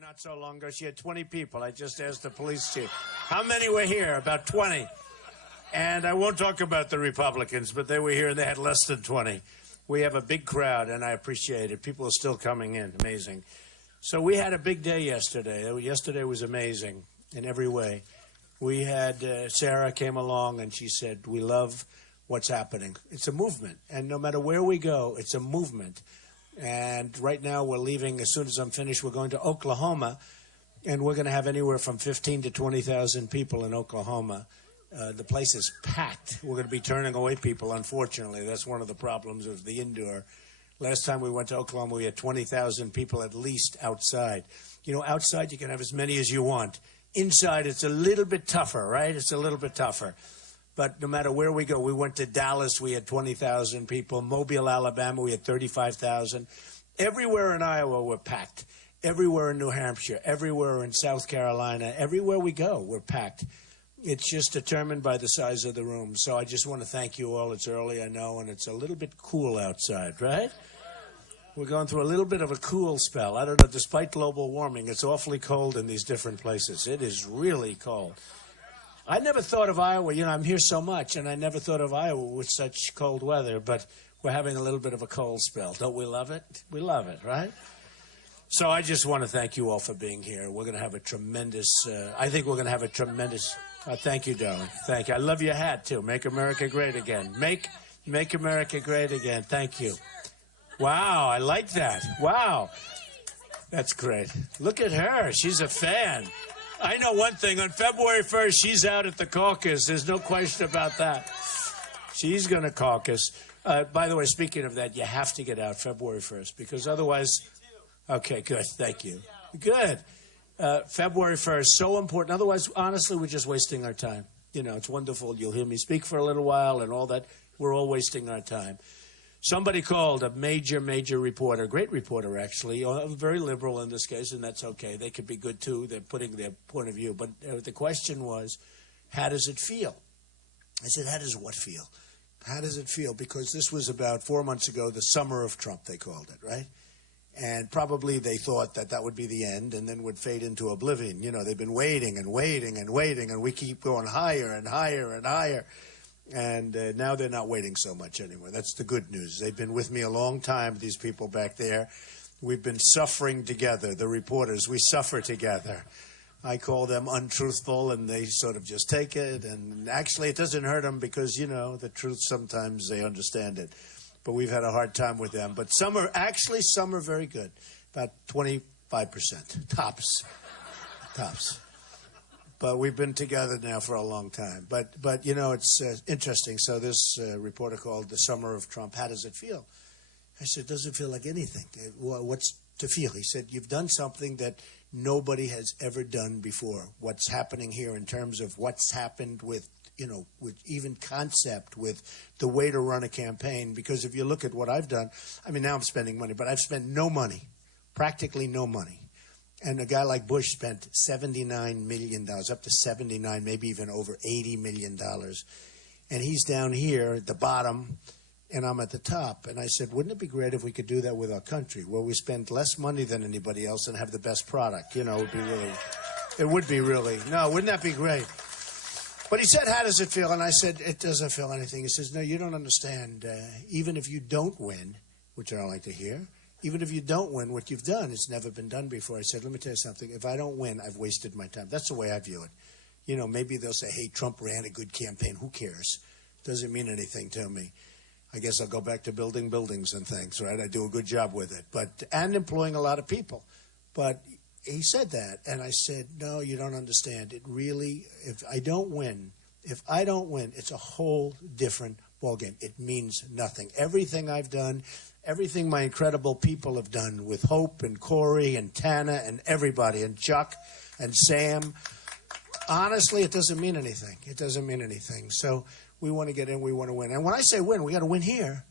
not so long ago. She had 20 people. I just asked the police chief, how many were here? About 20. And I won't talk about the Republicans, but they were here and they had less than 20. We have a big crowd, and I appreciate it. People are still coming in. Amazing. So we had a big day yesterday. Yesterday was amazing in every way. We had Sarah came along, and she said, we love what's happening. It's a movement, and no matter where we go, it's a movement. And right now we're leaving. As soon as I'm finished, we're going to Oklahoma, and we're going to have anywhere from 15 to 20,000 people in Oklahoma. The place is packed. We're going to be turning away people, unfortunately. That's one of the problems of the indoor. Last time we went to Oklahoma, we had 20,000 people at least outside. You know, outside you can have as many as you want. Inside it's a little bit tougher, right? It's a little bit tougher. But no matter where we go, we went to Dallas, we had 20,000 people. Mobile, Alabama, we had 35,000. Everywhere in Iowa, we're packed. Everywhere in New Hampshire, everywhere in South Carolina, everywhere we go, we're packed. It's just determined by the size of the room. So I just want to thank you all. It's early, I know, and it's a little bit cool outside, right? We're going through a little bit of a cool spell. I don't know, despite global warming, it's awfully cold in these different places. It is really cold. I never thought of Iowa, you know, I'm here so much, and I never thought of Iowa with such cold weather, but we're having a little bit of a cold spell. Don't we love it? We love it, right? So I just want to thank you all for being here. We're going to have a tremendous, I think we're going to have a tremendous, thank you, darling. Thank you. I love your hat, too. Make America great again. Make America great again. Thank you. Wow, I like that. Wow. That's great. Look at her. She's a fan. I know one thing. On February 1st, she's out at the caucus. There's no question about that. She's going to caucus. By the way, speaking of that, you have to get out February 1st because otherwise... Okay, good. Thank you. Good. February 1st, so important. Otherwise, honestly, we're just wasting our time. You know, it's wonderful. You'll hear me speak for a little while and all that. We're all wasting our time. Somebody called, a major reporter, great reporter, actually, very liberal in this case, and that's okay. They could be good, too. They're putting their point of view. But the question was, how does it feel? I said, how does what feel? How does it feel? Because this was about 4 months ago, the summer of Trump, they called it, right? And probably they thought that that would be the end and then would fade into oblivion. You know, they've been waiting and waiting and waiting, and we keep going higher and higher and higher. And now they're not waiting so much anymore. That's the good news. They've been with me a long time, these people back there. We've been suffering together, the reporters. We suffer together. I call them untruthful, and they sort of just take it. And actually, it doesn't hurt them because, you know, the truth, sometimes they understand it. But we've had a hard time with them. But some are very good, about 25%, tops. But we've been together now for a long time. But you know, it's interesting. So this reporter called the summer of Trump. How does it feel? I said, it doesn't feel like anything. What's to feel? He said, you've done something that nobody has ever done before. What's happening here in terms of what's happened with, you know, with even concept, with the way to run a campaign. Because if you look at what I've done, I mean, now I'm spending money, but I've spent no money, practically no money. And a guy like Bush spent $79 million, up to 79, maybe even over $80 million. And he's down here at the bottom, and I'm at the top. And I said, wouldn't it be great if we could do that with our country, where we spend less money than anybody else and have the best product? You know, it would be really, no, wouldn't that be great? But he said, how does it feel? And I said, it doesn't feel anything. He says, no, you don't understand. Even if you don't win, which I don't like to hear, even if you don't win, what you've done, it's never been done before. I said, let me tell you something. If I don't win, I've wasted my time. That's the way I view it. You know, maybe they'll say, hey, Trump ran a good campaign. Who cares? Doesn't mean anything to me. I guess I'll go back to building buildings and things, right? I do a good job with it, and employing a lot of people. But he said that, and I said, no, you don't understand. It really, if I don't win, it's a whole different ballgame. It means nothing. Everything I've done, everything my incredible people have done with Hope and Corey and Tana and everybody and Chuck and Sam, honestly, it doesn't mean anything. It doesn't mean anything. So we want to get in, we want to win. And when I say win, we got to win here.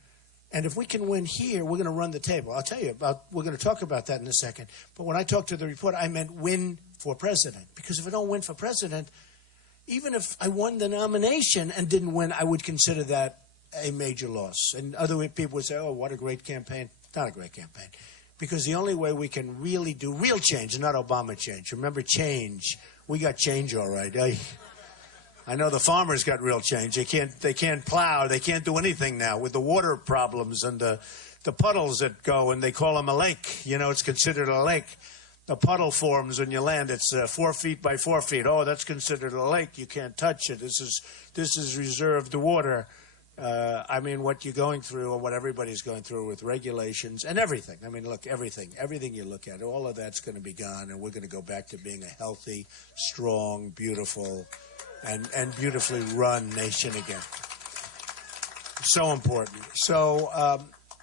And if we can win here, we're going to run the table. I'll tell you we're going to talk about that in a second. But when I talked to the reporter, I meant win for president. Because if I don't win for president, even if I won the nomination and didn't win, I would consider that a major loss. And other people would say, oh, what a great campaign. Not a great campaign. because the only way we can really do real change, not Obama change. Remember change. We got change all right. I know the farmers got real change. They can't plow. They can't do anything now with the water problems and the puddles that go, and they call them a lake. You know, it's considered a lake. The puddle forms on your land. It's 4 feet by 4 feet. Oh, that's considered a lake. You can't touch it. This is reserved water. I mean, what you're going through, or what everybody's going through with regulations and everything. I mean, look, everything you look at, all of that's going to be gone, and we're going to go back to being a healthy, strong, beautiful, and beautifully run nation again. So important.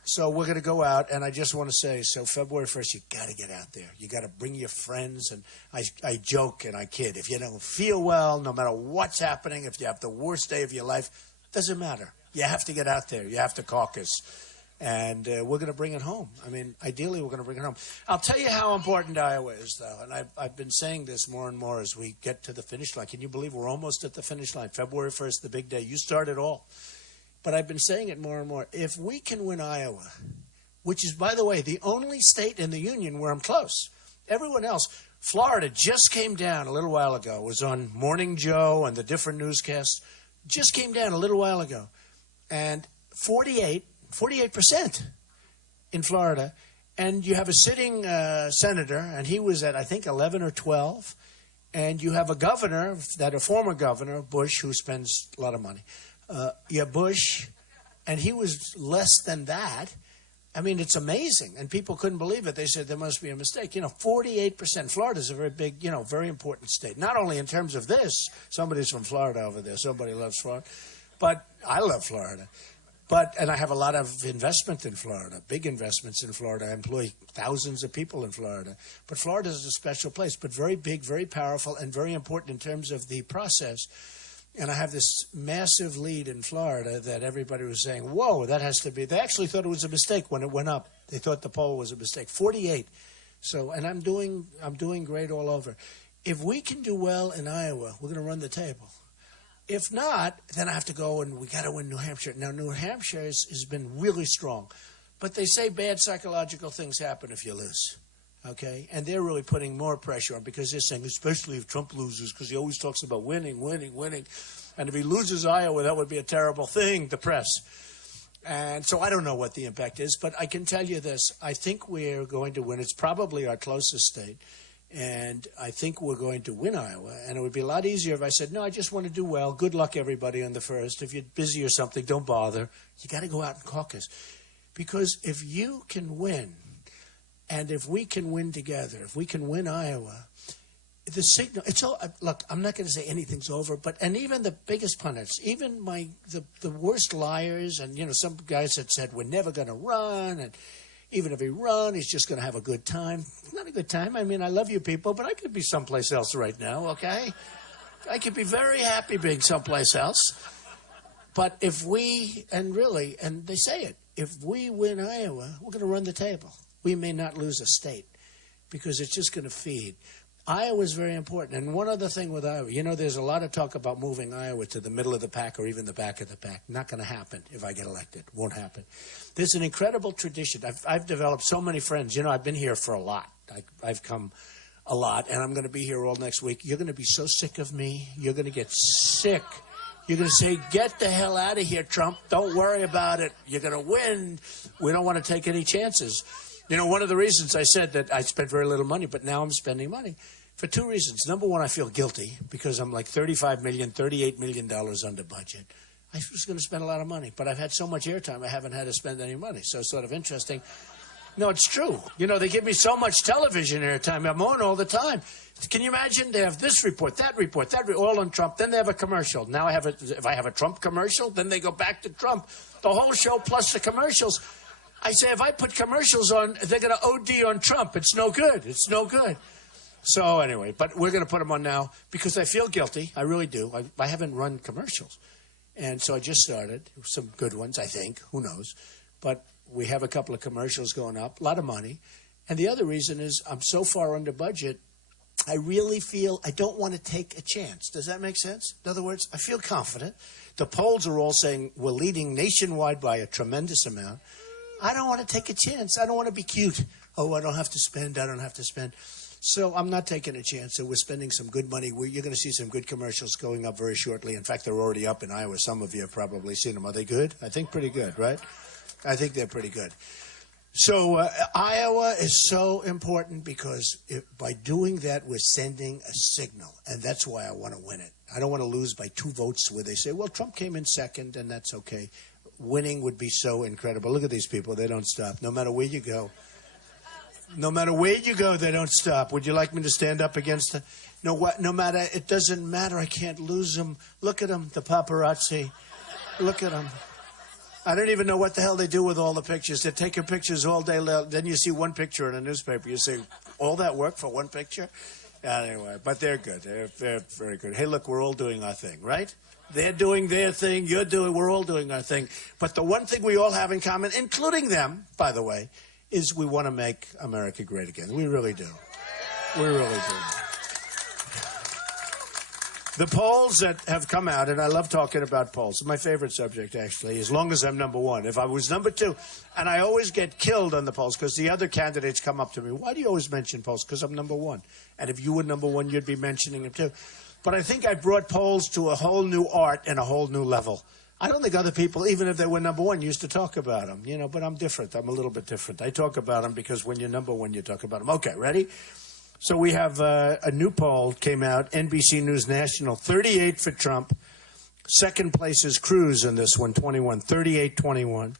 So we're going to go out, and I just want to say, so February 1st, you got to get out there. You got to bring your friends, and I joke and I kid. If you don't feel well, no matter what's happening, if you have the worst day of your life, doesn't matter. You have to get out there. You have to caucus. And we're going to bring it home. I mean, ideally, we're going to bring it home. I'll tell you how important Iowa is, though, and I've been saying this more and more as we get to the finish line. Can you believe we're almost at the finish line? February 1st, the big day. You start it all. But I've been saying it more and more. If we can win Iowa, which is, by the way, the only state in the union where I'm close. Everyone else, Florida just came down a little while ago. It was on Morning Joe and the different newscasts. Just came down a little while ago. And 48% in Florida. And you have a sitting senator, and he was at, I think, 11 or 12. And you have a governor, a former governor, Bush, who spends a lot of money. Bush, and he was less than that. I mean, it's amazing, and people couldn't believe it. They said there must be a mistake. 48%. Florida's a very big, very important state. Not only in terms of this, somebody's from Florida over there. Somebody loves Florida, but I love Florida. And I have a lot of investment in Florida, big investments in Florida. I employ thousands of people in Florida. But Florida is a special place, but very big, very powerful, and very important in terms of the process. And I have this massive lead in Florida that everybody was saying, whoa, that has to be. They actually thought it was a mistake when it went up. They thought the poll was a mistake. 48. So, and I'm doing great all over. If we can do well in Iowa, we're going to run the table. If not, then I have to go and we got to win New Hampshire. Now, New Hampshire has been really strong. But they say bad psychological things happen if you lose. Okay, and they're really putting more pressure on because they're saying, especially if Trump loses, because he always talks about winning. And if he loses Iowa, that would be a terrible thing, the press. And so I don't know what the impact is, but I can tell you this. I think we're going to win. It's probably our closest state. And I think we're going to win Iowa. And it would be a lot easier if I said, no, I just want to do well. Good luck, everybody, on the first. If you're busy or something, don't bother. You got to go out and caucus. Because if you can win, and if we can win together, if we can win Iowa, the signal, it's all, look, I'm not going to say anything's over, and even the biggest pundits, even the worst liars, and, some guys that said we're never going to run, and even if we run, he's just going to have a good time. Not a good time. I mean, I love you people, but I could be someplace else right now, okay? I could be very happy being someplace else. But if we, and they say it, if we win Iowa, we're going to run the table. We may not lose a state because it's just going to feed. Iowa is very important. And one other thing with Iowa, there's a lot of talk about moving Iowa to the middle of the pack or even the back of the pack. Not going to happen if I get elected. Won't happen. There's an incredible tradition. I've developed so many friends. I've been here for a lot. I've come a lot, and I'm going to be here all next week. You're going to be so sick of me. You're going to get sick. You're going to say, get the hell out of here, Trump. Don't worry about it. You're going to win. We don't want to take any chances. One of the reasons I said that I spent very little money, but now I'm spending money for two reasons. Number one, I feel guilty because I'm like $35 million, $38 million under budget. I was going to spend a lot of money, but I've had so much airtime, I haven't had to spend any money. So it's sort of interesting. No, it's true. They give me so much television airtime. I'm on all the time. Can you imagine? They have this report, all on Trump. Then they have a commercial. Now if I have a Trump commercial, then they go back to Trump. The whole show plus the commercials. I say, if I put commercials on, they're going to OD on Trump. It's no good. It's no good. So anyway, but we're going to put them on now because I feel guilty. I really do. I haven't run commercials. And so I just started. Some good ones, I think. Who knows? But we have a couple of commercials going up. A lot of money. And the other reason is I'm so far under budget, I really feel I don't want to take a chance. Does that make sense? In other words, I feel confident. The polls are all saying we're leading nationwide by a tremendous amount. I don't want to take a chance. I don't want to be cute. Oh, I don't have to spend. I don't have to spend. So I'm not taking a chance. So we're spending some good money. You're going to see some good commercials going up very shortly. In fact, they're already up in Iowa. Some of you have probably seen them. Are they good? I think pretty good, right? I think they're pretty good. So Iowa is so important because by doing that, we're sending a signal. And that's why I want to win it. I don't want to lose by 2 votes where they say, well, Trump came in second, and that's okay. Winning would be so incredible. Look at these people. They don't stop. No matter where you go. No matter where you go, they don't stop. Would you like me to stand up against them? No matter. It doesn't matter. I can't lose them. Look at them, the paparazzi. Look at them. I don't even know what the hell they do with all the pictures. They're taking pictures all day long. Then you see one picture in a newspaper. You say, all that work for one picture? Anyway, but they're good. They're very good. Hey, look, we're all doing our thing, right? They're doing their thing. We're all doing our thing. But the one thing we all have in common, including them, by the way, is we want to make America great again. We really do. We really do. The polls that have come out, and I love talking about polls. It's my favorite subject, actually, as long as I'm number one. If I was number two, and I always get killed on the polls because the other candidates come up to me, why do you always mention polls? Because I'm number one. And if you were number one, you'd be mentioning them too. But I think I brought polls to a whole new art and a whole new level. I don't think other people, even if they were number one, used to talk about them, but I'm different. I'm a little bit different. I talk about them because when you're number one, you talk about them. Okay, ready? So we have a new poll came out, NBC News National, 38 for Trump. Second place is Cruz in this one, 21, 38-21.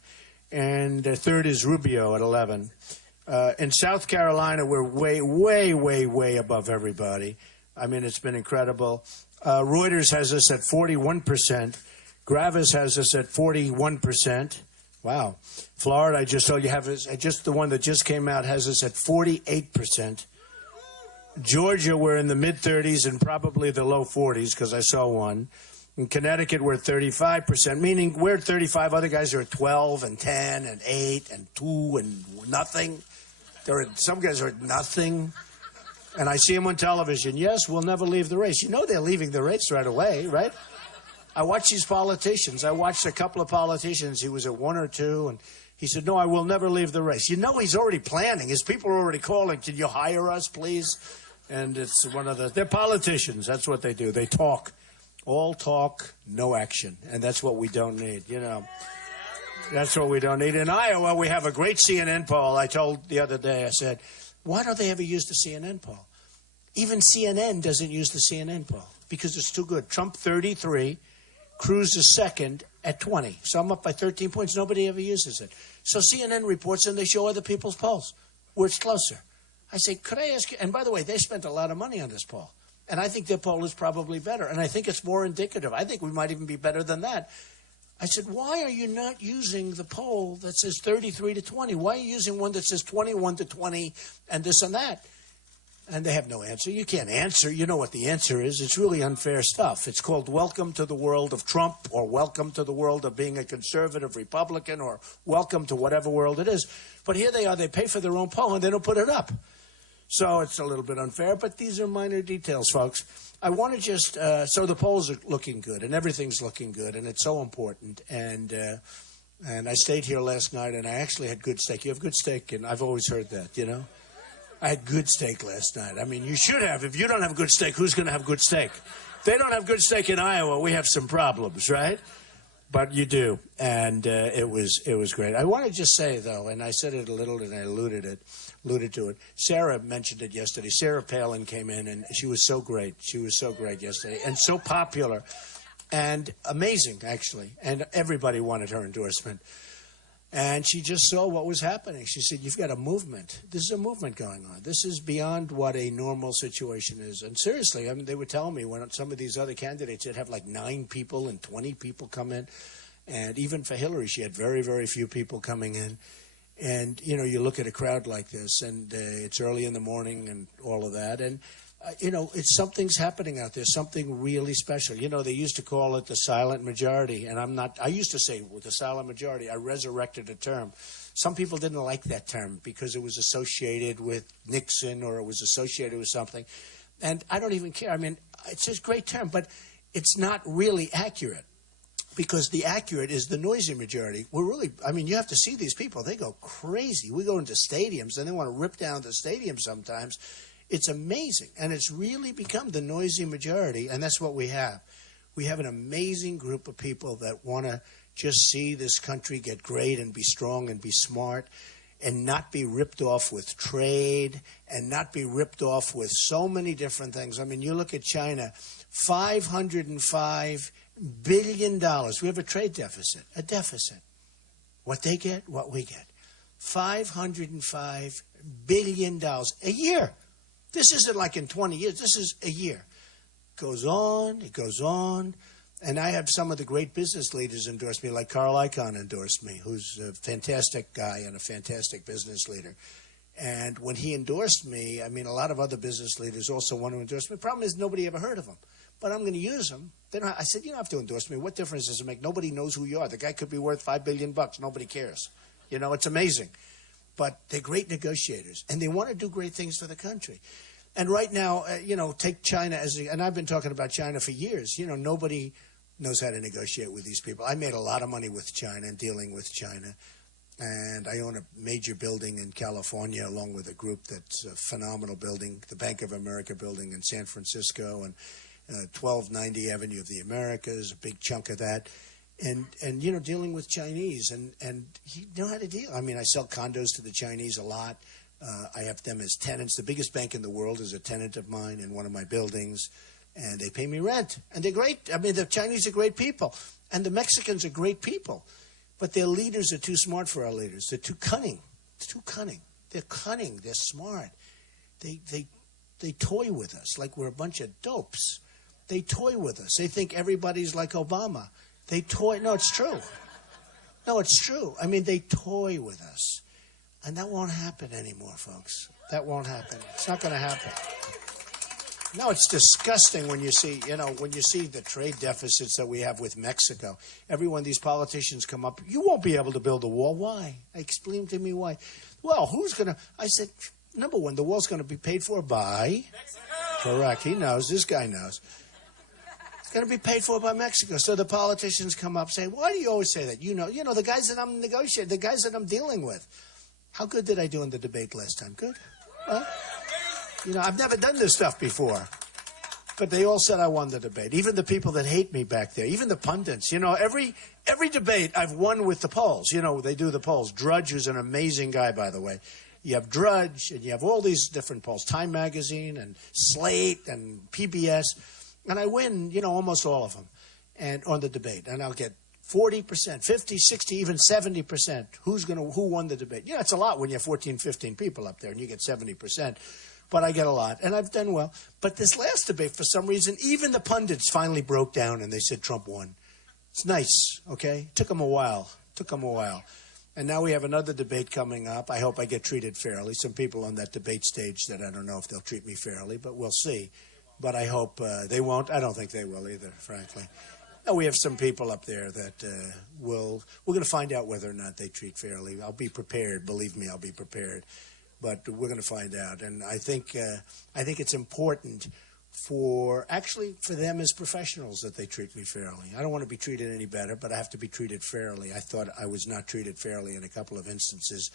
And third is Rubio at 11. In South Carolina, we're way, way, way, way above everybody. I mean, it's been incredible. Reuters has us at 41%. Gravis has us at 41%. Wow. Florida, I just told you, just the one that just came out has us at 48%. Georgia, we're in the mid-30s and probably the low 40s because I saw one. In Connecticut, we're at 35%, meaning we're at 35. Other guys are at 12 and 10 and 8 and 2 and nothing. Some guys are at nothing. And I see them on television. Yes, we'll never leave the race. You know they're leaving the race right away, right? I watch these politicians. I watched a couple of politicians. He was at 1 or 2, and he said, no, I will never leave the race. You know he's already planning. His people are already calling. Can you hire us, please? And it's they're politicians. That's what they do. They talk. All talk, no action. And that's what we don't need, That's what we don't need. In Iowa, we have a great CNN poll. I told the other day, I said, why don't they ever use the CNN poll? Even CNN doesn't use the CNN poll because it's too good. Trump 33. Cruz is second at 20. So I'm up by 13 points. Nobody ever uses it. So CNN reports and they show other people's polls where it's closer. I say, could I ask you? And by the way, they spent a lot of money on this poll. And I think their poll is probably better. And I think it's more indicative. I think we might even be better than that. I said, why are you not using the poll that says 33-20? Why are you using one that says 21-20 and this and that? And they have no answer. You can't answer. You know what the answer is. It's really unfair stuff. It's called Welcome to the World of Trump or Welcome to the World of being a conservative Republican or Welcome to whatever world it is. But here they are. They pay for their own poll and they don't put it up. So it's a little bit unfair, but these are minor details, folks. I want to just, so the polls are looking good and everything's looking good and it's so important. And I stayed here last night and I actually had good steak. You have good steak, and I've always heard that, I had good steak last night. I mean, you should have. If you don't have good steak, who's going to have good steak? If they don't have good steak in Iowa, we have some problems, right? But you do, and it was great. I want to just say, though, and I said it a little and I alluded to it. Sarah mentioned it yesterday. Sarah Palin came in, and she was so great. She was so great yesterday and so popular and amazing, actually, and everybody wanted her endorsement. And she just saw what was happening. She said, you've got a movement. This is a movement going on. This is beyond what a normal situation is. And seriously, I mean, they were telling me when some of these other candidates, they'd have like 9 people and 20 people come in. And even for Hillary, she had very, very few people coming in. And, you look at a crowd like this, and it's early in the morning and all of that. And, something's happening out there, something really special. They used to call it the silent majority. And I used to say with the silent majority, I resurrected a term. Some people didn't like that term because it was associated with Nixon or it was associated with something. And I don't even care. I mean, it's a great term, but it's not really accurate. because the accurate is the noisy majority. We're really, I mean, you have to see these people. They go crazy. We go into stadiums, and they want to rip down the stadium sometimes. It's amazing, and it's really become the noisy majority, and that's what we have. We have an amazing group of people that want to just see this country get great and be strong and be smart and not be ripped off with trade and not be ripped off with so many different things. I mean, you look at China, $505 billion. We have a trade deficit, a deficit. What they get, what we get. $505 billion a year. This isn't like in 20 years. This is a year. It goes on. And I have some of the great business leaders endorse me, like Carl Icahn endorsed me, who's a fantastic guy and a fantastic business leader. And when he endorsed me, I mean, a lot of other business leaders also want to endorse me. The problem is nobody ever heard of him. But I'm going to use them. I said, you don't have to endorse me. What difference does it make? Nobody knows who you are. The guy could be worth $5 billion. Nobody cares. You know, it's amazing. But they're great negotiators, and they want to do great things for the country. And right now, take China and I've been talking about China for years. You know, nobody knows how to negotiate with these people. I made a lot of money with China and dealing with China. And I own a major building in California along with a group that's a phenomenal building, the Bank of America building in San Francisco, and 1290 Avenue of the Americas, a big chunk of that. And dealing with Chinese. And you know how to deal. I mean, I sell condos to the Chinese a lot. I have them as tenants. The biggest bank in the world is a tenant of mine in one of my buildings. And they pay me rent. And they're great. I mean, the Chinese are great people. And the Mexicans are great people. But their leaders are too smart for our leaders. They're too cunning. Too cunning. They're cunning. They're smart. They toy with us like we're a bunch of dopes. They toy with us. They think everybody's like Obama. They toy. No, it's true. No, it's true. I mean, they toy with us. And that won't happen anymore, folks. That won't happen. It's not going to happen. No, it's disgusting when you see, the trade deficits that we have with Mexico. Every one of these politicians come up, you won't be able to build a wall. Why? Explain to me why. Well, who's going to? I said, number one, the wall's going to be paid for by Mexico. Correct. He knows. This guy knows. It's going to be paid for by Mexico. So the politicians come up saying, why do you always say that? You know, the guys that I'm negotiating, the guys that I'm dealing with. How good did I do in the debate last time? Good? Well, I've never done this stuff before. But they all said I won the debate. Even the people that hate me back there, even the pundits. Every debate I've won with the polls. They do the polls. Drudge is an amazing guy, by the way. You have Drudge, and you have all these different polls. Time Magazine, and Slate, and PBS. And I win, almost all of them and on the debate. And I'll get 40%, 50, 60, even 70%. Who won the debate? It's a lot when you have 14, 15 people up there and you get 70%. But I get a lot, and I've done well. But this last debate, for some reason, even the pundits finally broke down, and they said Trump won. It's nice, okay? Took them a while. And now we have another debate coming up. I hope I get treated fairly. Some people on that debate stage that I don't know if they'll treat me fairly, but we'll see. But I hope they won't. I don't think they will either, frankly. We have some people up there that we're going to find out whether or not they treat fairly. I'll be prepared. Believe me, I'll be prepared. But we're going to find out. And I think it's important for them as professionals that they treat me fairly. I don't want to be treated any better, but I have to be treated fairly. I thought I was not treated fairly in a couple of instances.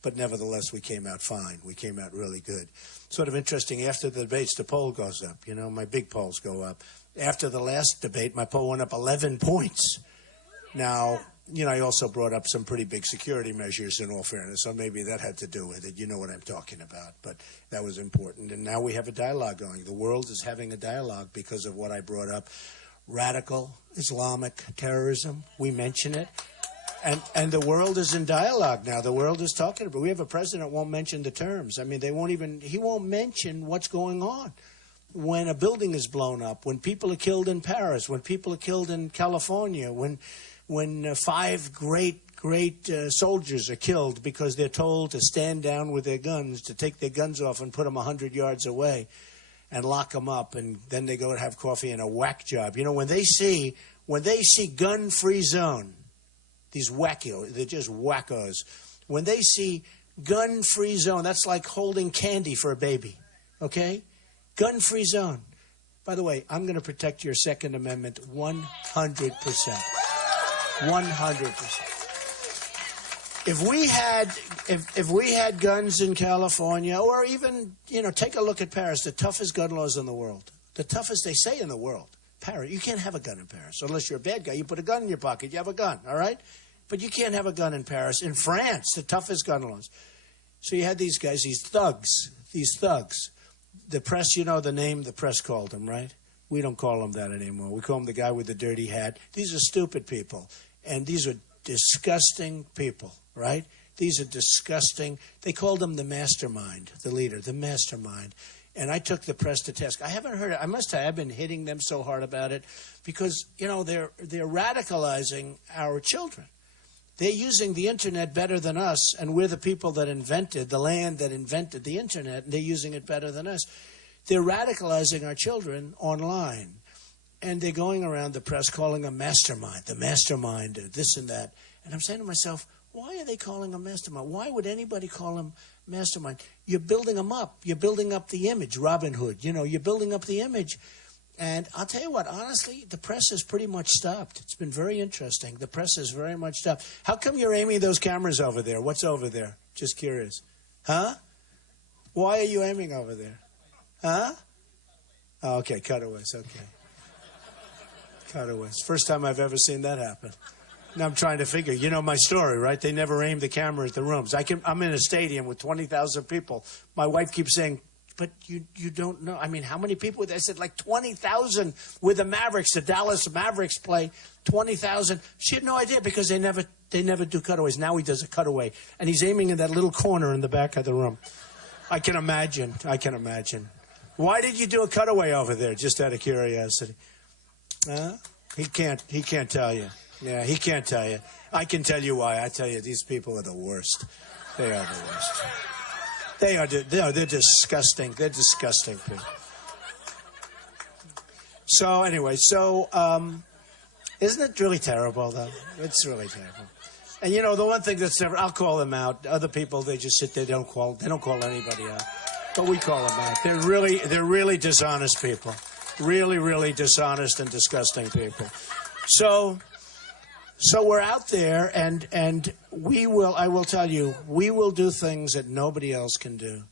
But nevertheless, we came out fine. We came out really good. Sort of interesting, after the debates, the poll goes up. My big polls go up. After the last debate, my poll went up 11 points. Now, I also brought up some pretty big security measures, in all fairness, so maybe that had to do with it. You know what I'm talking about, but that was important. And now we have a dialogue going. The world is having a dialogue because of what I brought up. Radical Islamic terrorism, we mention it. And the world is in dialogue now. The world is talking about it. We have a president who won't mention the terms. I mean, he won't mention what's going on. When a building is blown up, when people are killed in Paris, when people are killed in California, when 5 great soldiers are killed because they're told to stand down with their guns, to take their guns off and put them 100 yards away and lock them up, and then they go and have coffee in a whack job. When they see gun-free zone, these wackos, they're just wackos. When they see gun-free zone, that's like holding candy for a baby, okay? Gun-free zone. By the way, I'm going to protect your Second Amendment 100%. 100%. If we had guns in California, or even, take a look at Paris, the toughest gun laws in the world, the toughest they say in the world. Paris, you can't have a gun in Paris unless you're a bad guy. You put a gun in your pocket, you have a gun, all right? But you can't have a gun in Paris. In France, the toughest gun laws. So you had these guys, these thugs. The press, the name the press called them, right? We don't call them that anymore. We call them the guy with the dirty hat. These are stupid people, and these are disgusting people, right? These are disgusting. They called him the mastermind, the leader, the mastermind. And I took the press to task. I haven't heard it. I must have. I've been hitting them so hard about it because, they're radicalizing our children. They're using the internet better than us, and we're the people that invented the land that invented the internet, and they're using it better than us. They're radicalizing our children online, and they're going around the press calling them mastermind, the mastermind, this and that. And I'm saying to myself, why are they calling him mastermind? Why would anybody call him mastermind? You're building them up. You're building up the image, Robin Hood. You're building up the image. And I'll tell you what, honestly, the press has pretty much stopped. It's been very interesting. The press has very much stopped. How come you're aiming those cameras over there? What's over there? Just curious. Huh? Why are you aiming over there? Huh? Oh, okay, cutaways, okay. Cutaways. First time I've ever seen that happen. Now I'm trying to figure. You know my story, right? They never aim the camera at the rooms. I'm in a stadium with 20,000 people. My wife keeps saying, but you don't know. I mean, how many people? I said like 20,000 with the Mavericks. The Dallas Mavericks play 20,000. She had no idea because they never do cutaways. Now he does a cutaway, and he's aiming in that little corner in the back of the room. I can imagine. Why did you do a cutaway over there? Just out of curiosity. He can't tell you. Yeah, he can't tell you. I can tell you why. I tell you, these people are the worst. They are the worst. They're disgusting. They're disgusting people. So anyway, isn't it really terrible, though? It's really terrible. And the one thing that's never, I'll call them out. Other people, they just sit there, they don't call anybody out. But we call them out. They're really dishonest people. Really, really dishonest and disgusting people. So we're out there, and I will tell you, we will do things that nobody else can do.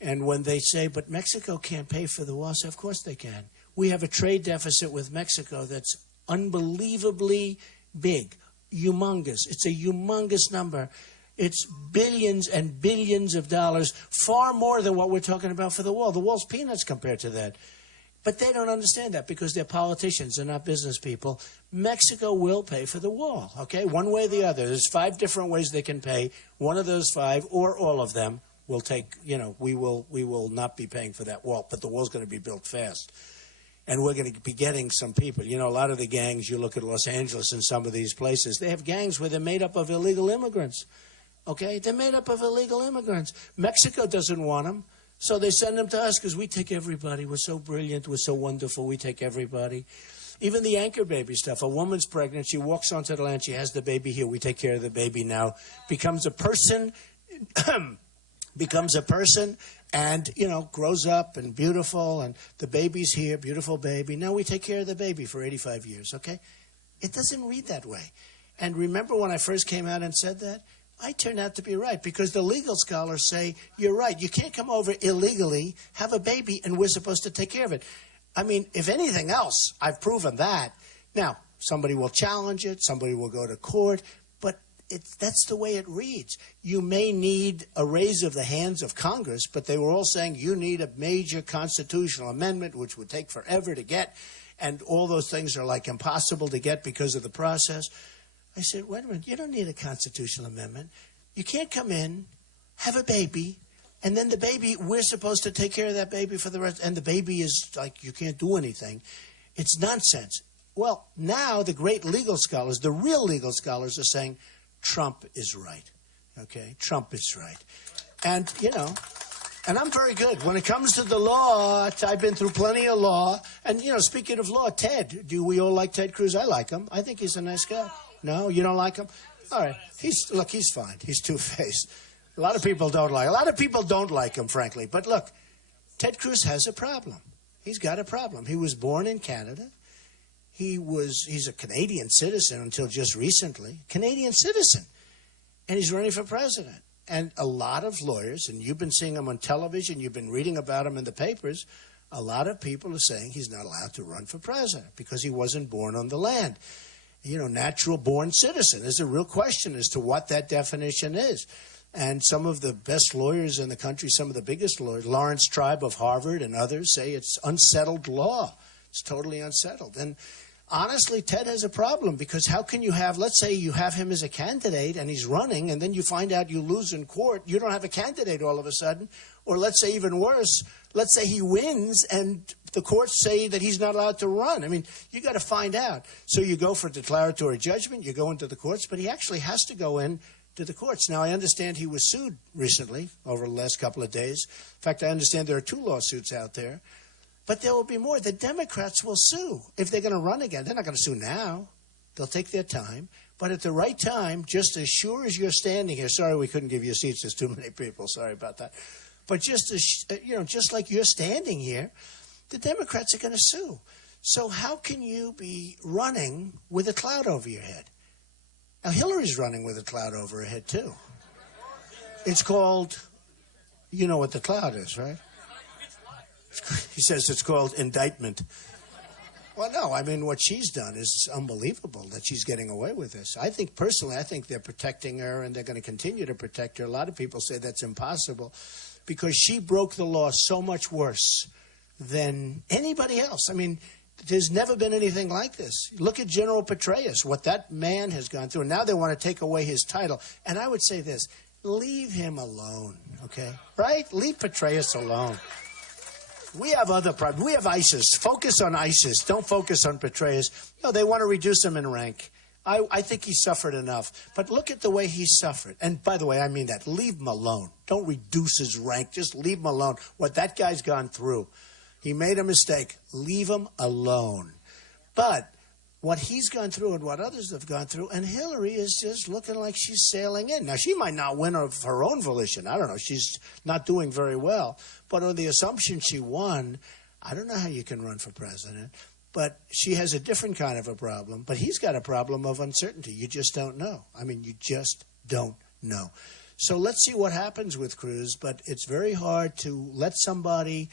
And when they say, but Mexico can't pay for the wall, so of course they can. We have a trade deficit with Mexico that's unbelievably big, humongous. It's a humongous number. It's billions and billions of dollars, far more than what we're talking about for the wall. The wall's peanuts compared to that. But they don't understand that because they're politicians. They're not business people. Mexico will pay for the wall, okay? One way or the other. There's 5 different ways they can pay. One of those 5, or all of them, will take, we will not be paying for that wall. But the wall's going to be built fast. And we're going to be getting some people. A lot of the gangs, you look at Los Angeles and some of these places, they have gangs where they're made up of illegal immigrants, okay? They're made up of illegal immigrants. Mexico doesn't want them. So they send them to us because we take everybody. We're so brilliant. We're so wonderful. We take everybody. Even the anchor baby stuff. A woman's pregnant. She walks onto the land. She has the baby here. We take care of the baby now. Becomes a person. And, grows up and beautiful. And the baby's here. Beautiful baby. Now we take care of the baby for 85 years, okay? It doesn't read that way. And remember when I first came out and said that? I turned out to be right because the legal scholars say, you're right. You can't come over illegally, have a baby, and we're supposed to take care of it. I mean, if anything else, I've proven that. Now, somebody will challenge it. Somebody will go to court. But that's the way it reads. You may need a raise of the hands of Congress, but they were all saying you need a major constitutional amendment, which would take forever to get. And all those things are like impossible to get because of the process. I said, wait a minute, you don't need a constitutional amendment. You can't come in, have a baby, and then the baby, we're supposed to take care of that baby for the rest, and the baby is like, you can't do anything. It's nonsense. Well, now the great legal scholars, the real legal scholars are saying, Trump is right, okay? Trump is right. And, and I'm very good. When it comes to the law, I've been through plenty of law. And, speaking of law, Ted, do we all like Ted Cruz? I like him. I think he's a nice guy. No, you don't like him? All right. He's fine. He's two-faced. A lot of people don't like him. A lot of people don't like him, frankly. But look, Ted Cruz has a problem. He's got a problem. He was born in Canada. He's a Canadian citizen until just recently, Canadian citizen, and he's running for president. And a lot of lawyers, and you've been seeing him on television, you've been reading about him in the papers, a lot of people are saying he's not allowed to run for president because he wasn't born on the land. You know, natural born citizen. There's a real question as to what that definition is. And some of the best lawyers in the country, some of the biggest lawyers, Lawrence Tribe of Harvard and others, say it's unsettled law. It's totally unsettled. And honestly, Ted has a problem because how can you have, let's say you have him as a candidate and he's running and then you find out you lose in court, you don't have a candidate all of a sudden, or let's say even worse, let's say he wins and the courts say that he's not allowed to run. I mean, you got to find out. So you go for declaratory judgment, you go into the courts, but he actually has to go in to the courts. Now, I understand he was sued recently over the last couple of days. In fact, I understand there are 2 lawsuits out there. But there will be more. The Democrats will sue if they're going to run again. They're not going to sue now. They'll take their time. But at the right time, just as sure as you're standing here, sorry we couldn't give you seats, there's too many people, sorry about that. But just as, just like you're standing here, the Democrats are going to sue. So how can you be running with a cloud over your head? Now, Hillary's running with a cloud over her head, too. It's called, you know what the cloud is, right? He says it's called indictment. Well, no, I mean, what she's done is unbelievable that she's getting away with this. I think, personally, I think they're protecting her and they're going to continue to protect her. A lot of people say that's impossible because she broke the law so much worse than anybody else. I mean, there's never been anything like this. Look at General Petraeus, what that man has gone through. And now they want to take away his title. And I would say this, leave him alone, okay? Right? Leave Petraeus alone. We have other problems. We have ISIS. Focus on ISIS. Don't focus on Petraeus. No, they want to reduce him in rank. I think he suffered enough. But look at the way he suffered. And by the way, I mean that. Leave him alone. Don't reduce his rank. Just leave him alone. What that guy's gone through. He made a mistake. Leave him alone. But what he's gone through and what others have gone through, and Hillary is just looking like she's sailing in. Now, she might not win of her own volition. I don't know. She's not doing very well. But on the assumption she won, I don't know how you can run for president. But she has a different kind of a problem. But he's got a problem of uncertainty. You just don't know. I mean, you just don't know. So let's see what happens with Cruz. But it's very hard to let somebody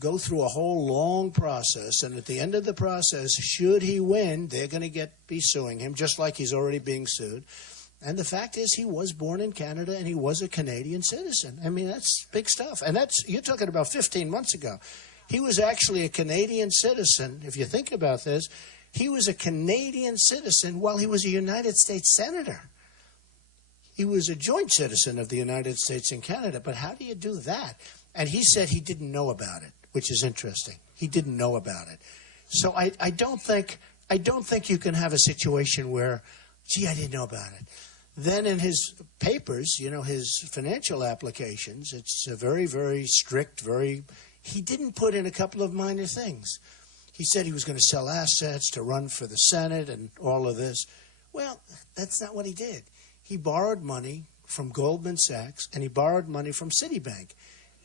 go through a whole long process. And at the end of the process, should he win, they're going to be suing him, just like he's already being sued. And the fact is, he was born in Canada and he was a Canadian citizen. I mean, that's big stuff. And you're talking about 15 months ago. He was actually a Canadian citizen. If you think about this, he was a Canadian citizen while he was a United States senator. He was a joint citizen of the United States and Canada. But how do you do that? And he said he didn't know about it, which is interesting. He didn't know about it. So I don't think you can have a situation where, gee, I didn't know about it. Then in his papers, his financial applications, it's a very, very strict, he didn't put in a couple of minor things. He said he was going to sell assets to run for the Senate and all of this. Well, that's not what he did. He borrowed money from Goldman Sachs and he borrowed money from Citibank.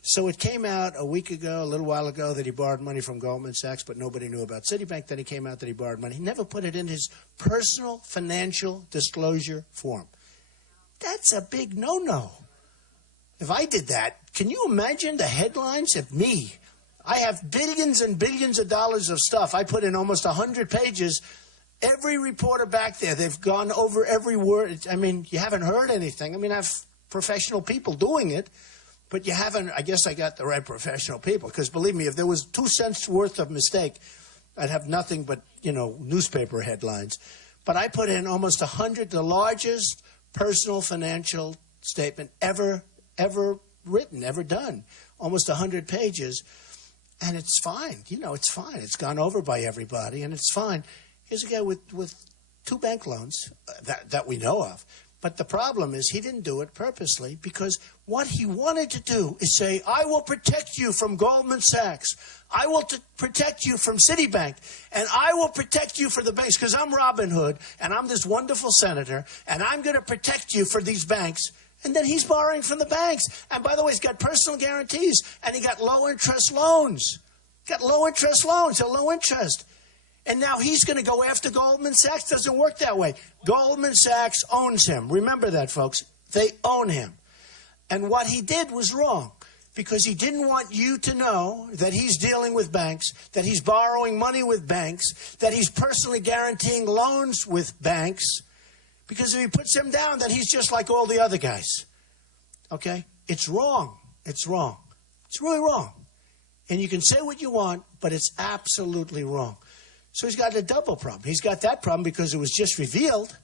So it came out a week ago, a little while ago, that he borrowed money from Goldman Sachs, but nobody knew about Citibank. Then it came out that he borrowed money. He never put it in his personal financial disclosure form. That's a big no-no. If I did that, can you imagine the headlines of me? I have billions and billions of dollars of stuff. I put in almost 100 pages. Every reporter back there, they've gone over every word. I mean, you haven't heard anything. I mean, I have professional people doing it. But you haven't, I guess I got the right professional people. Because believe me, if there was 2 cents worth of mistake, I'd have nothing but, newspaper headlines. But I put in almost 100, the largest personal financial statement ever written, ever done. Almost 100 pages. And it's fine. It's fine. It's gone over by everybody, and it's fine. Here's a guy with 2 bank loans that we know of. But the problem is he didn't do it purposely because what he wanted to do is say, I will protect you from Goldman Sachs. I will protect you from Citibank. And I will protect you for the banks because I'm Robin Hood and I'm this wonderful senator and I'm going to protect you for these banks. And then he's borrowing from the banks. And by the way, he's got personal guarantees and he got low interest loans. So low interest. And now he's going to go after Goldman Sachs. Doesn't work that way. Goldman Sachs owns him. Remember that, folks. They own him. And what he did was wrong, because he didn't want you to know that he's dealing with banks, that he's borrowing money with banks, that he's personally guaranteeing loans with banks, because if he puts them down, then he's just like all the other guys. Okay? It's wrong. It's wrong. It's really wrong. And you can say what you want, but it's absolutely wrong. So he's got a double problem. He's got that problem because it was just revealed.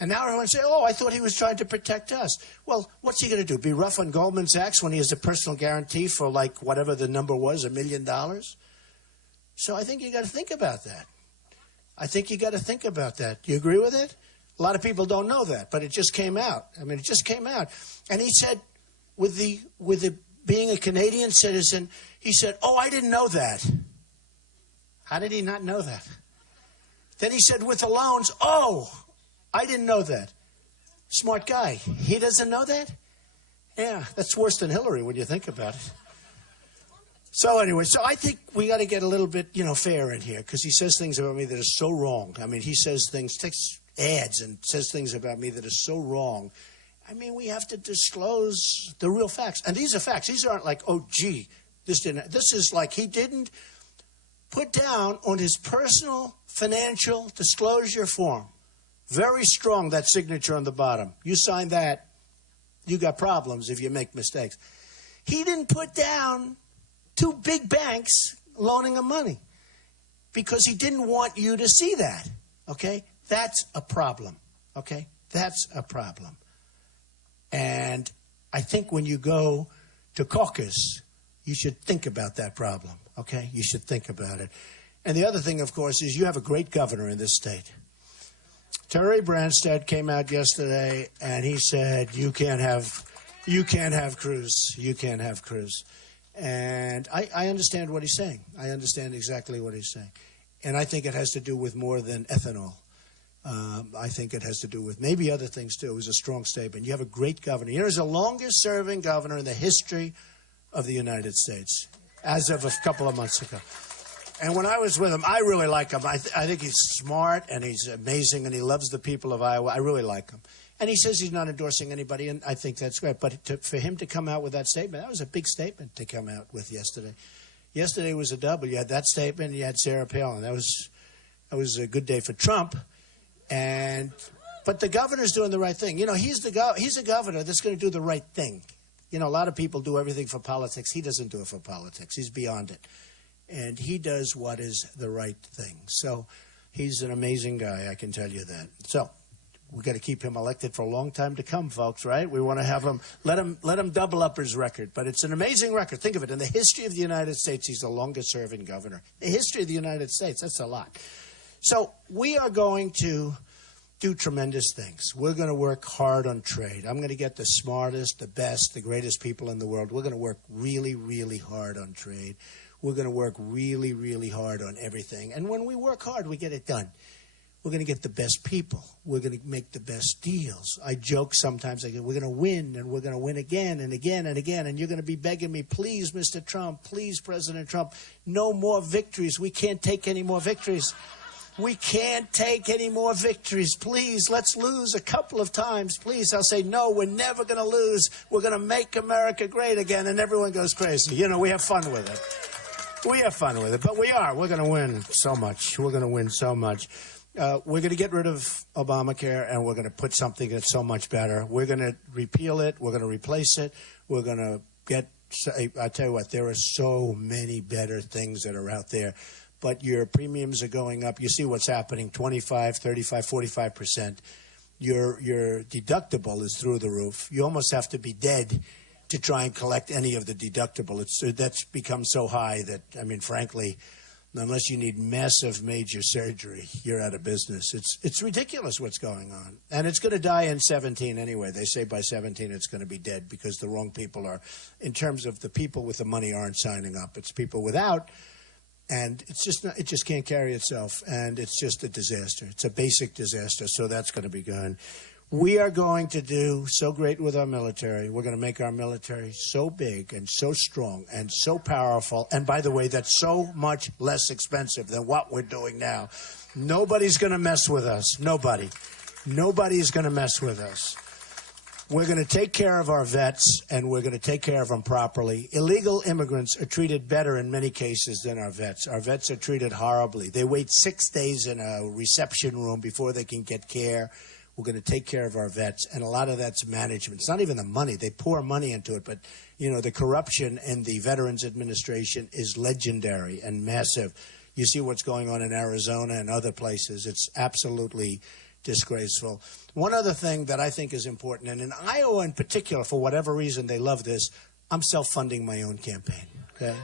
And now everyone say, oh, I thought he was trying to protect us. Well, what's he going to do? Be rough on Goldman Sachs when he has a personal guarantee for like whatever the number was, $1 million? So I think you got to think about that. I think you got to think about that. Do you agree with it? A lot of people don't know that, but it just came out. I mean, it just came out. And he said, with the being a Canadian citizen, he said, oh, I didn't know that. How did he not know that? Then he said, with the loans, oh, I didn't know that. Smart guy. He doesn't know that? Yeah, that's worse than Hillary when you think about it. So anyway, so I think we got to get a little bit, fair in here, because he says things about me that are so wrong. I mean, he says things, takes ads and says things about me that are so wrong. I mean, we have to disclose the real facts. And these are facts. These aren't like, oh, gee, this didn't. This is like he didn't put down on his personal financial disclosure form. Very strong, that signature on the bottom. You sign that, you got problems if you make mistakes. He didn't put down 2 big banks loaning him money because he didn't want you to see that, okay? That's a problem, okay? That's a problem. And I think when you go to caucus, you should think about that problem, okay? You should think about it. And the other thing, of course, is you have a great governor in this state. Terry Branstad came out yesterday and he said, you can't have Cruz. You can't have Cruz. And I understand what he's saying. I understand exactly what he's saying. And I think it has to do with more than ethanol. I think it has to do with maybe other things, too. It was a strong statement. You have a great governor. Here's the longest-serving governor in the history of the United States, as of a couple of months ago. And when I was with him, I really like him. I think he's smart, and he's amazing, and he loves the people of Iowa. I really like him. And he says he's not endorsing anybody, and I think that's great. But for him to come out with that statement, that was a big statement to come out with yesterday. Yesterday was a double. You had that statement, and you had Sarah Palin. That was a good day for Trump. But the governor's doing the right thing. He's a governor that's going to do the right thing. A lot of people do everything for politics. He doesn't do it for politics. He's beyond it. And he does what is the right thing. So he's an amazing guy, I can tell you that. So we've got to keep him elected for a long time to come, folks, right? We want to have him, let him double up his record. But it's an amazing record. Think of it. In the history of the United States, he's the longest-serving governor. The history of the United States, that's a lot. So we are going to do tremendous things. We're going to work hard on trade. I'm going to get the smartest, the best, the greatest people in the world. We're going to work really, really hard on trade. We're going to work really, really hard on everything. And when we work hard, we get it done. We're going to get the best people. We're going to make the best deals. I joke sometimes, I go, we're going to win, and we're going to win again and again and again. And you're going to be begging me, please, Mr. Trump, please, President Trump, no more victories. We can't take any more victories. We can't take any more victories. Please, let's lose a couple of times. Please, I'll say, no, we're never going to lose. We're going to make America great again. And everyone goes crazy. We have fun with it. We have fun with it, but we are. We're going to win so much. We're going to win so much. We're going to get rid of Obamacare, and we're going to put something that's so much better. We're going to repeal it. We're going to replace it. We're going to get – I tell you what, there are so many better things that are out there. But your premiums are going up. You see what's happening, 25, 35, 45%. Your deductible is through the roof. You almost have to be dead to try and collect any of the deductible. That's become so high that, frankly, unless you need massive major surgery, you're out of business. It's ridiculous what's going on. And it's going to die in 17 anyway. They say by 17 it's going to be dead because the wrong people are, in terms of the people with the money aren't signing up. It's people without, and it just can't carry itself. And it's just a disaster. It's a basic disaster, so that's going to be gone. We are going to do so great with our military. We're going to make our military so big and so strong and so powerful. And by the way, that's so much less expensive than what we're doing now. Nobody's going to mess with us. Nobody. Nobody's going to mess with us. We're going to take care of our vets, and we're going to take care of them properly. Illegal immigrants are treated better in many cases than our vets. Our vets are treated horribly. They wait 6 days in a reception room before they can get care. We're going to take care of our vets, and a lot of that's management. It's not even the money. They pour money into it, but, you know, the corruption in the Veterans Administration is legendary and massive. You see what's going on in Arizona and other places. It's absolutely disgraceful. One other thing that I think is important, and in Iowa in particular, for whatever reason they love this, I'm self-funding my own campaign, okay?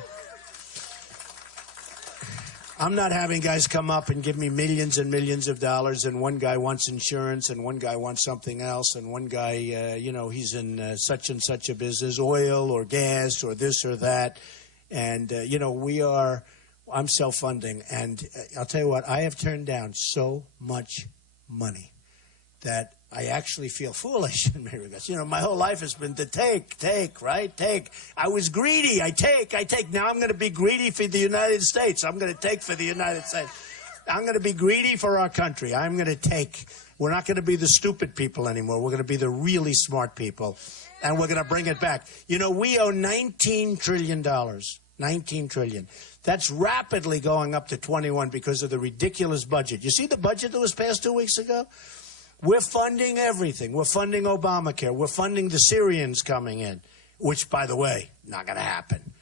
I'm not having guys come up and give me millions and millions of dollars, and one guy wants insurance, and one guy wants something else, and one guy, you know, he's in such and such a business, oil or gas or this or that. And, you know, I'm self-funding. And I'll tell you what, I have turned down so much money that I actually feel foolish in many regards. You know, my whole life has been to take, right? Take. I was greedy. I take. Now I'm going to be greedy for the United States. I'm going to take for the United States. I'm going to be greedy for our country. I'm going to take. We're not going to be the stupid people anymore. We're going to be the really smart people, and we're going to bring it back. You know, we owe $19 trillion. $19 trillion. That's rapidly going up to 21 because of the ridiculous budget. You see the budget that was passed 2 weeks ago? We're funding everything. We're funding Obamacare. We're funding the Syrians coming in, which, by the way, not going to happen.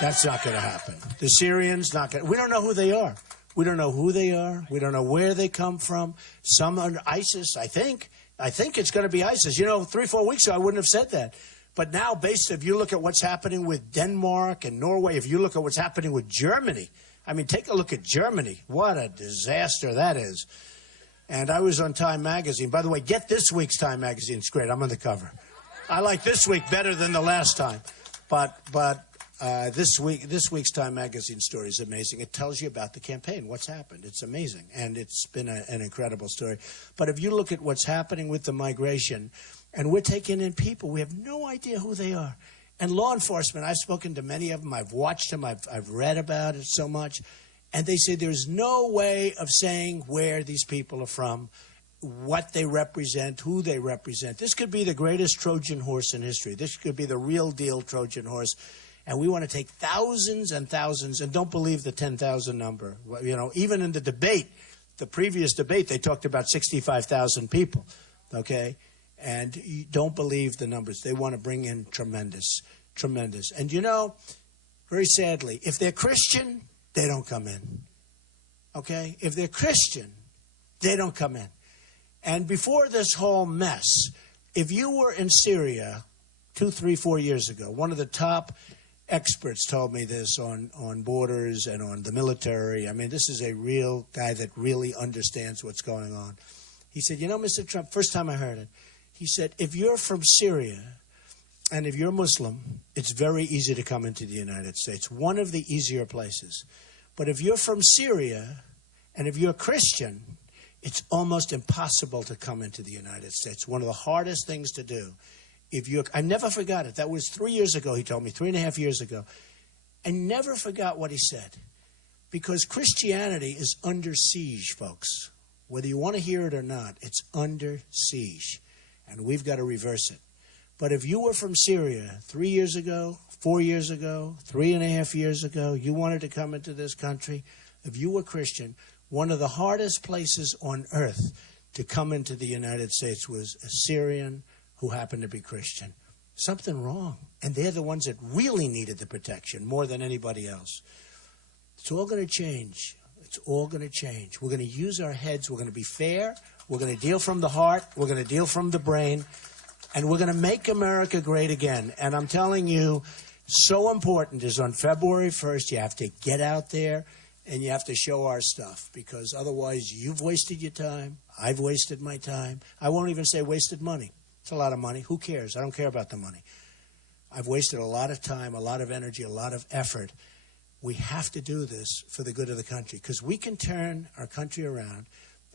That's not going to happen. The Syrians, not going to. We don't know who they are. We don't know who they are. We don't know where they come from. Some are ISIS, I think. I think it's going to be ISIS. You know, 3-4 weeks ago, I wouldn't have said that. But now, if you look at what's happening with Denmark and Norway, if you look at what's happening with Germany, I mean, take a look at Germany. What a disaster that is. And I was on Time Magazine. By the way, get this week's Time Magazine. It's great. I'm on the cover. I like this week better than the last time. But this week's Time Magazine story is amazing. It tells you about the campaign, what's happened. It's amazing. And it's been an incredible story. But if you look at what's happening with the migration, and we're taking in people, we have no idea who they are. And law enforcement, I've spoken to many of them. I've watched them. I've read about it so much. And they say there's no way of saying where these people are from, what they represent, who they represent. This could be the greatest Trojan horse in history. This could be the real deal Trojan horse. And we want to take thousands and thousands, and don't believe the 10,000 number. You know, even in the debate, the previous debate, they talked about 65,000 people, okay? And you don't believe the numbers. They want to bring in tremendous. And, you know, very sadly, if they're Christian, they don't come in, okay? If they're Christian, they don't come in. And before this whole mess, if you were in Syria 2, 3, 4 years ago, one of the top experts told me this on borders and on the military. I mean, this is a real guy that really understands what's going on. He said, you know, Mr. Trump, first time I heard it, he said, if you're from Syria and if you're Muslim, it's very easy to come into the United States. One of the easier places. But if you're from Syria and if you're Christian, it's almost impossible to come into the United States. One of the hardest things to do. I never forgot it. That was 3 years ago, he told me, 3.5 years ago. I never forgot what he said. Because Christianity is under siege, folks. Whether you want to hear it or not, it's under siege. And we've got to reverse it. But if you were from Syria 3 years ago, 4 years ago, 3.5 years ago, you wanted to come into this country, if you were Christian, one of the hardest places on earth to come into the United States was a Syrian who happened to be Christian. Something wrong. And they're the ones that really needed the protection more than anybody else. It's all going to change. It's all going to change. We're going to use our heads. We're going to be fair. We're going to deal from the heart. We're going to deal from the brain. And we're going to make America great again. And I'm telling you, so important is on February 1st, you have to get out there and you have to show our stuff. Because otherwise, you've wasted your time. I've wasted my time. I won't even say wasted money. It's a lot of money. Who cares? I don't care about the money. I've wasted a lot of time, a lot of energy, a lot of effort. We have to do this for the good of the country because we can turn our country around.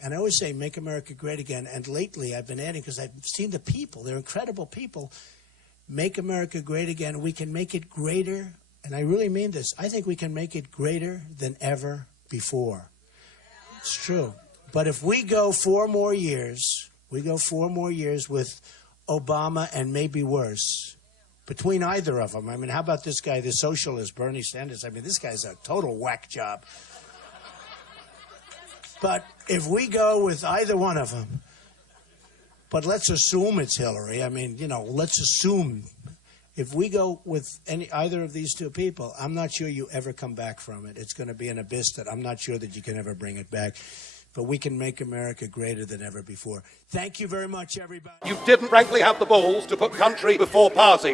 And I always say, make America great again. And lately, I've been adding, because I've seen the people. They're incredible people. Make America great again. We can make it greater. And I really mean this. I think we can make it greater than ever before. It's true. But if we go 4 more years, with Obama and maybe worse, between either of them. I mean, how about this guy, the socialist, Bernie Sanders? I mean, this guy's a total whack job. But if we go with either one of them, but let's assume it's Hillary. I mean, let's assume. If we go with either of these two people, I'm not sure you ever come back from it. It's going to be an abyss that I'm not sure that you can ever bring it back. But we can make America greater than ever before. Thank you very much, everybody. You didn't frankly have the balls to put country before party.